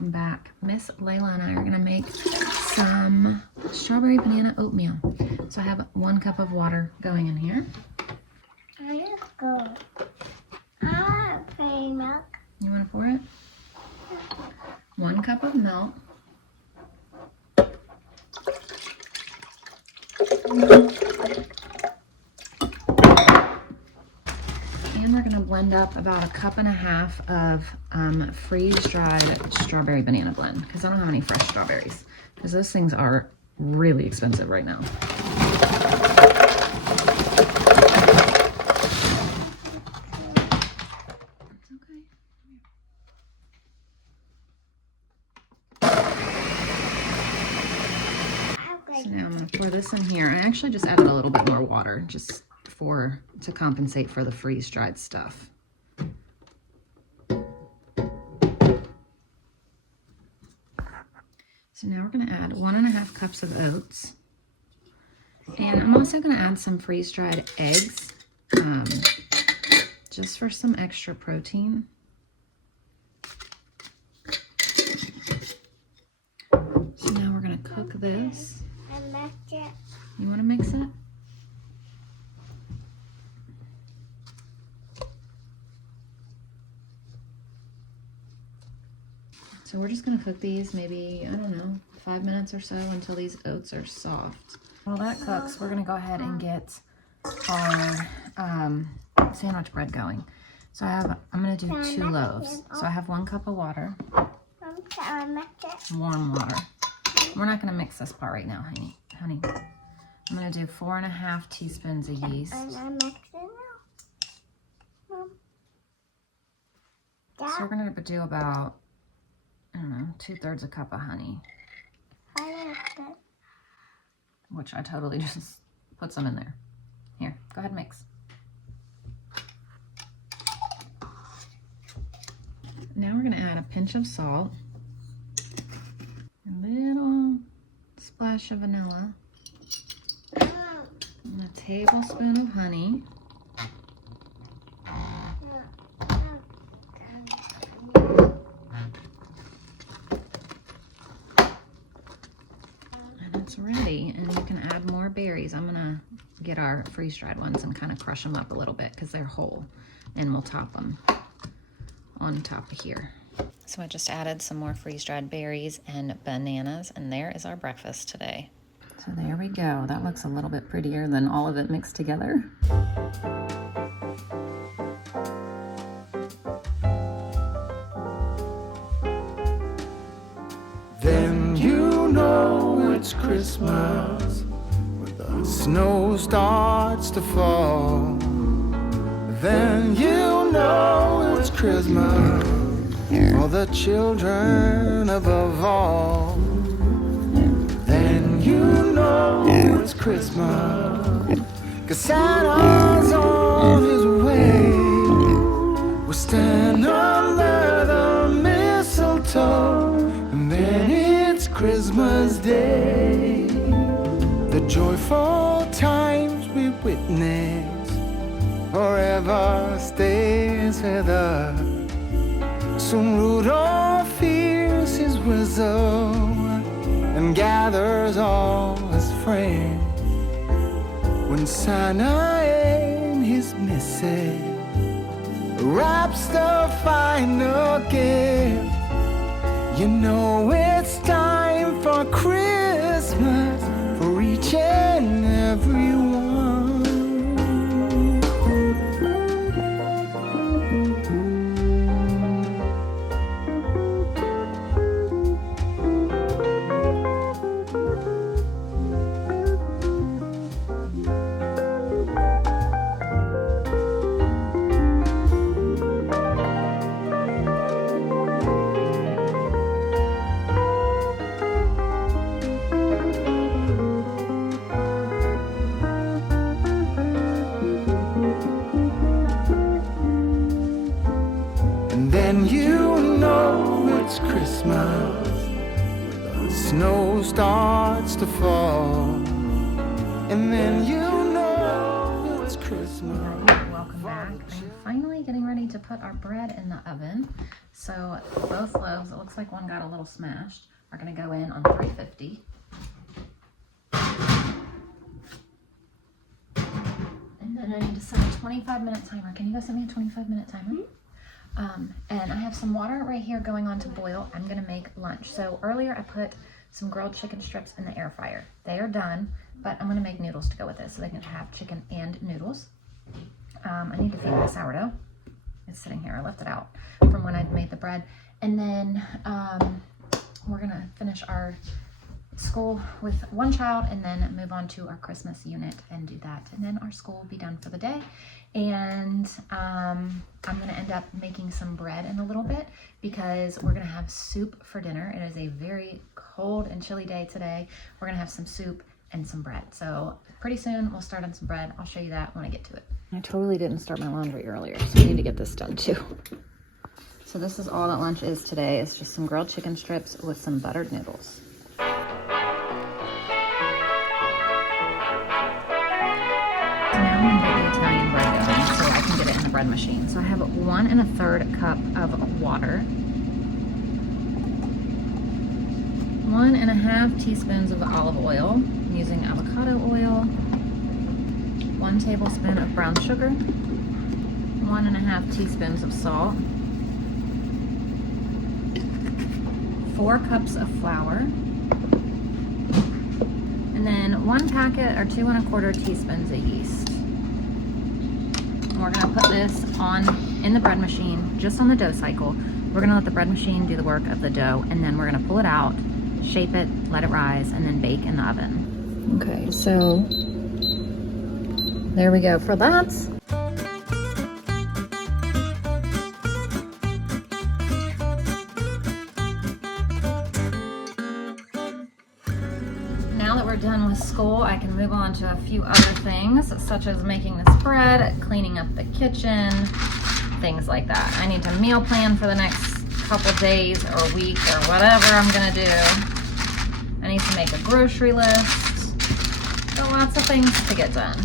welcome back. Miss Layla and I are gonna make some strawberry banana oatmeal. So I have 1 cup of water going in here. I want to pour milk. You wanna pour it? 1 cup of milk. And we're gonna blend up about 1.5 cups of freeze-dried strawberry banana blend, because I don't have any fresh strawberries, because those things are really expensive right now. It's okay. So now I'm gonna pour this in here. I actually just added a little bit more water, just to compensate for the freeze-dried stuff. So now we're gonna add 1.5 cups of oats. And I'm also gonna add some freeze-dried eggs, just for some extra protein. So now we're gonna cook this. You wanna mix it? So we're just gonna cook these maybe, I don't know, 5 minutes or so until these oats are soft. While that cooks, we're gonna go ahead and get our sandwich bread going. So I'm gonna do 2 loaves. So I have 1 cup of water, warm water. We're not gonna mix this part right now, honey. I'm gonna do 4.5 teaspoons of yeast. So we're gonna do about, I don't know, 2/3 a cup of honey. Which I totally just put some in there. Here, go ahead and mix. Now we're gonna add a pinch of salt, a little splash of vanilla, and a tablespoon of honey. It's ready, and you can add more berries. I'm gonna get our freeze-dried ones and kind of crush them up a little bit because they're whole, and we'll top them on top of here. So I just added some more freeze-dried berries and bananas, and there is our breakfast today. So there we go. That looks a little bit prettier than all of it mixed together. Then you know it's Christmas when the snow starts to fall. Then you know it's Christmas for the children above all. Then you know it's Christmas 'cause Santa's on his way. We'll stand under the mistletoe, and then it's Christmas Day. The joyful times we witness forever stays with us. Soon Rudolph hears his whistle and gathers all his friends. When Santa and his missus wraps the final gift, you know it's time for Christmas for each and every one. And you know it's Christmas when the snow starts to fall. And then you know it's Christmas. Christmas. Welcome back. I'm finally getting ready to put our bread in the oven. So both loaves, it looks like one got a little smashed, are going to go in on 350. And then I need to set a 25-minute timer. Can you go set me a 25-minute timer? And I have some water right here going on to boil. I'm going to make lunch. So earlier I put some grilled chicken strips in the air fryer. They are done, but I'm going to make noodles to go with it so they can have chicken and noodles. I need to feed my sourdough. It's sitting here. I left it out from when I made the bread. And then we're going to finish our school with one child and then move on to our Christmas unit and do that. And then our school will be done for the day. And I'm going to end up making some bread in a little bit because we're going to have soup for dinner. It is a very cold and chilly day today. We're going to have some soup and some bread. So pretty soon we'll start on some bread. I'll show you that when I get to it. I totally didn't start my laundry earlier, so I need to get this done too. So this is all that lunch is today. It's just some grilled chicken strips with some buttered noodles. Italian bread going so I can get it in the bread machine. So I have 1 1/3 cup of water, 1 1/2 teaspoons of olive oil. I'm using avocado oil, 1 tablespoon of brown sugar, 1 1/2 teaspoons of salt, 4 cups of flour, and then 1 packet or 2 1/4 teaspoons of yeast. We're going to put this on in the bread machine, just on the dough cycle. We're going to let the bread machine do the work of the dough, and then we're going to pull it out, shape it, let it rise, and then bake in the oven. Okay, so there we go for that. Now that we're done with school, I can move on to a few other things, such as making this bread, cleaning up the kitchen, things like that. I need to meal plan for the next couple days or week or whatever I'm gonna do. I need to make a grocery list. So lots of things to get done.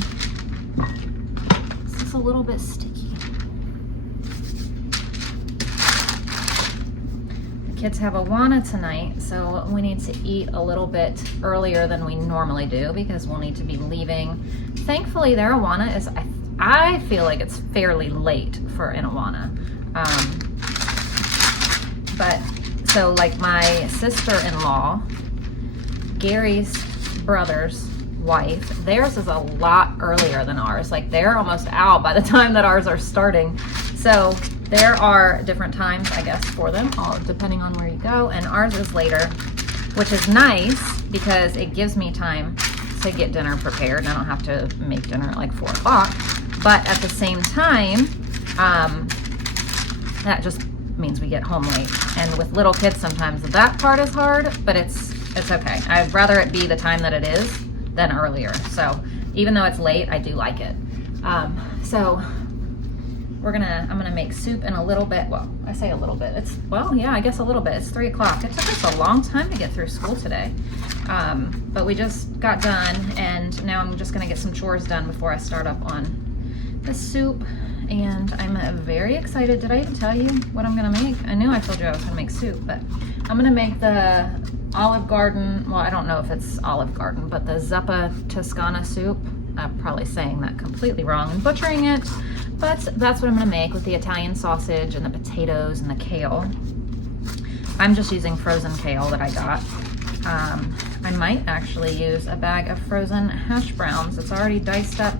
This is a little bit sticky. Kids have Awana tonight, so we need to eat a little bit earlier than we normally do because we'll need to be leaving. Thankfully, their Awana is, I feel like it's fairly late for an Awana. But, so like my sister-in-law, Gary's brother's wife, theirs is a lot earlier than ours. Like they're almost out by the time that ours are starting. So there are different times, I guess, for them, all depending on where you go. And ours is later, which is nice because it gives me time to get dinner prepared. And I don't have to make dinner at like 4 o'clock. But at the same time, that just means we get home late. And with little kids, sometimes that part is hard, but it's okay. I'd rather it be the time that it is than earlier. So even though it's late, I do like it. So I'm gonna make soup in a little bit. Well, I say a little bit. I guess a little bit. It's 3 o'clock. It took us a long time to get through school today. But we just got done, and now I'm just gonna get some chores done before I start up on the soup. And I'm very excited. Did I even tell you what I'm gonna make? I knew I told you I was gonna make soup, but I'm gonna make the Olive Garden, well, I don't know if it's Olive Garden, but the Zuppa Toscana soup. I'm probably saying that completely wrong and butchering it, but that's what I'm gonna make with the Italian sausage and the potatoes and the kale. I'm just using frozen kale that I got. I might actually use a bag of frozen hash browns. It's already diced up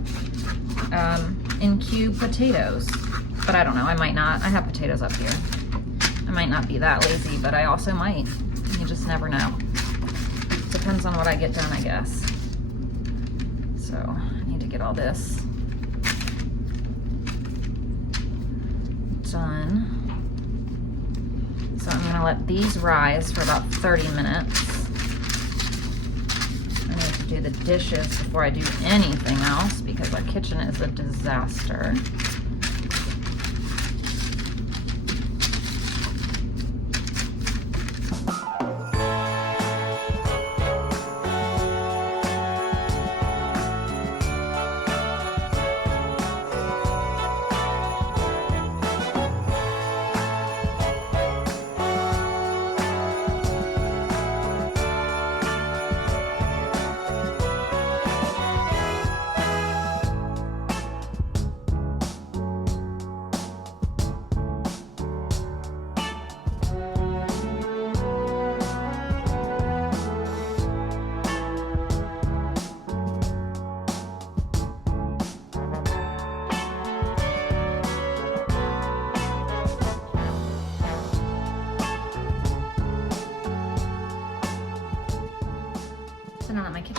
in cube potatoes, but I don't know, I might not. I have potatoes up here. I might not be that lazy, but I also might. You just never know. Depends on what I get done, I guess. So I need to get all this done. So I'm gonna let these rise for about 30 minutes. I need to do the dishes before I do anything else because our kitchen is a disaster.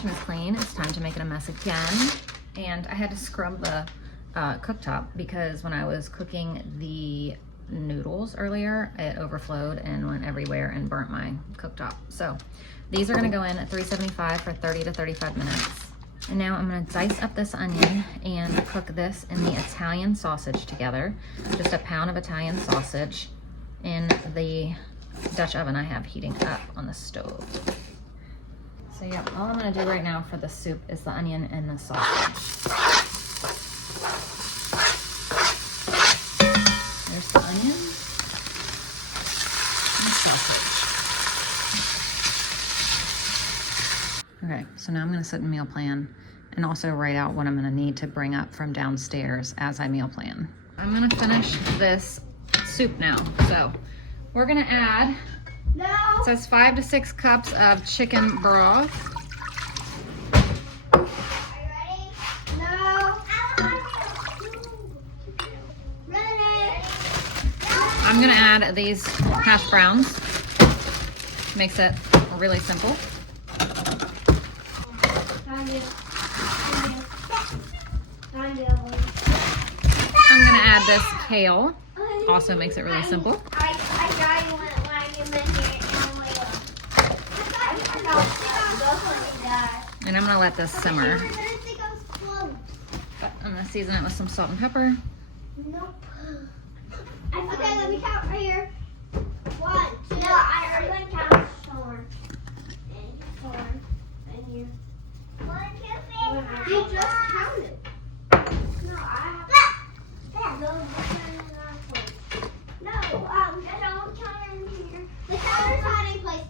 kitchen is clean, it's time to make it a mess again. And I had to scrub the cooktop because when I was cooking the noodles earlier, it overflowed and went everywhere and burnt my cooktop. So these are gonna go in at 375 for 30 to 35 minutes. And now I'm gonna dice up this onion and cook this in the Italian sausage together. Just a pound of Italian sausage in the Dutch oven I have heating up on the stove. So yeah, all I'm gonna do right now for the soup is the onion and the sausage. There's the onion and sausage. Okay, so now I'm gonna sit and meal plan and also write out what I'm gonna need to bring up from downstairs as I meal plan. I'm gonna finish this soup now. So we're gonna add, it says 5 to 6 cups of chicken broth. Are you ready? No. Ready. I'm gonna add these hash browns. Makes it really simple. I'm gonna add this kale. Also makes it really simple. And I'm gonna let this simmer. I'm gonna season it with some salt and pepper. Nope. Okay, let me count right here. 1, 2. No, I'm gonna count 4. And 4. And you. 1, 2, 3. You just counted. No, I have. No, don't count in here. The counter's not in place.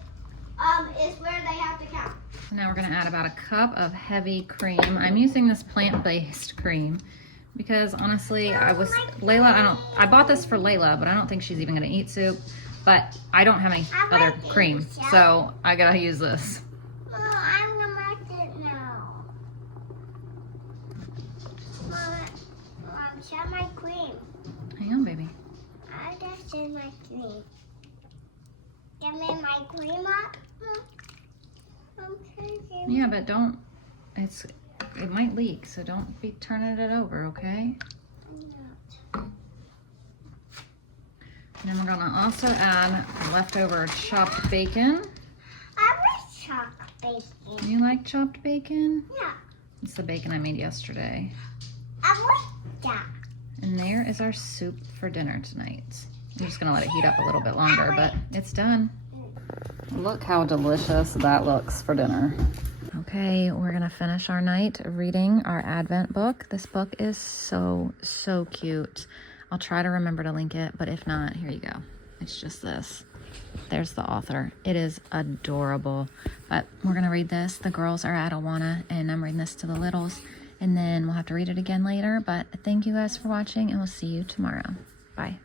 Is where they have to count. So now we're gonna add about a cup of heavy cream. I'm using this plant-based cream because honestly, I bought this for Layla, but I don't think she's even gonna eat soup. But I don't have any other cream, so I gotta use this. Oh, I'm gonna make it now. Mom, show my cream. Hang on, baby. I just did my cream. Give me my cream up. Yeah, but don't, it might leak, so don't be turning it over, okay? And then we're gonna also add leftover chopped bacon. I like chopped bacon. You like chopped bacon? Yeah. It's the bacon I made yesterday. I like that. And there is our soup for dinner tonight. I'm just gonna let it heat up a little bit longer, but it's done. Look how delicious that looks for dinner. Okay, we're gonna finish our night reading our Advent book. This book is so cute. I'll try to remember to link it, but if not, here you go. It's just this. There's the author. It is adorable. But we're gonna read this. The girls are at Awana, and I'm reading this to the littles. And then we'll have to read it again later. But thank you guys for watching, and we'll see you tomorrow. Bye.